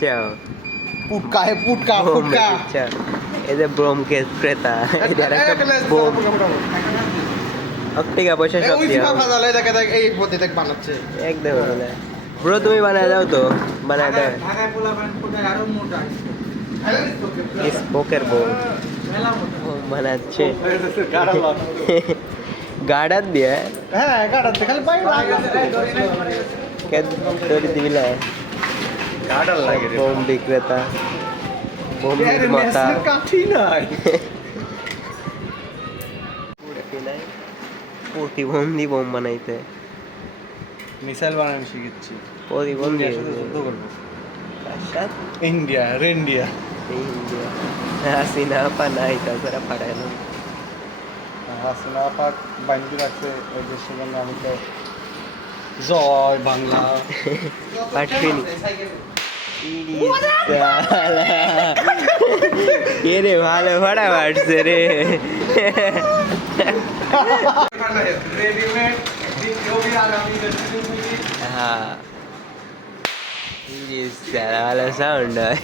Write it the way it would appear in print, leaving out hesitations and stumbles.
চাও পুটকা হে পুটকা পুটকা এই যে ব্রহ্মকেশ ক্রেতা এদের একটা বোম অক্টিকা পয়সা সব ওই দিয়া জিভা ভাজালে দেখে দেখ এই পথে দেখ বানাচ্ছে একদম ব্রো তুমি বানায় দাও তো বানায় দাও ঢাকায় পোলাপান কোটায় আরো মোটা স্পোকের বোম বোম বানাচ্ছে গার্ডার দিয়ে হ্যাঁ গাড়াতে খালি বাইরে কে দড়ি দিবিলা গাড়ার লাগে রে বোম বিক্রেতা বোম নির্মাতা কাঠি নাই প্রতিবন্ধী বোম বানাইতে মিসাইল বানানো শিখেছি প্রতিবন্ধী সাথে যুদ্ধ করবো কার সাথে? ইন্ডিয়া রেন্ডিয়া ইন্ডিয়া হাসিনা পানাই তাছাড়া পাঠানো হাসিনা পাক বান্ধি রাখছে এই দেশের জন্য আমি তো জয় বাংলা পাঠিনি কে রে ভালো ভাড়া বাড়ছে রে रेडीमेड जो भी आगामी হ্যাঁ ভালো সাউন্ড হয়